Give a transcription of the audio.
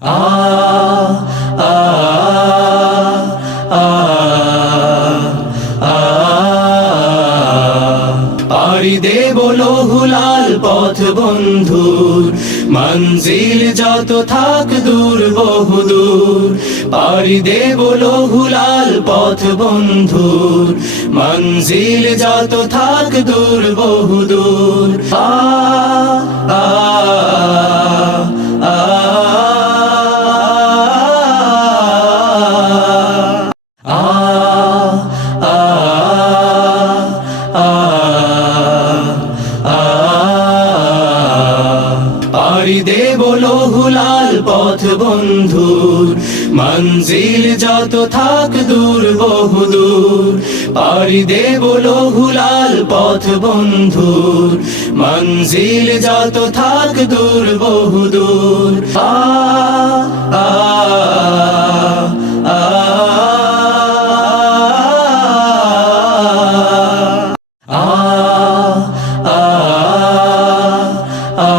আ আ আ আ পাড়ি দেব লৌহুলাল পথ বন্ধুর, মঞ্জিল যত থাক দূর বহুদূর। পাড়ি দেব লৌহুলাল পথ বন্ধুর, মঞ্জিল যত থাক দূর বহুদূর। আ আ আ আ আ আ পাড়ি দেব লৌহুলাল পথ বন্ধুর, মঞ্জিল যত থাক দূর বহুদূর। পাড়ি দেব লৌহুলাল পথ বন্ধুর, মঞ্জিল যত থাক দূর বহুদূর। আ আ আ আ আ আ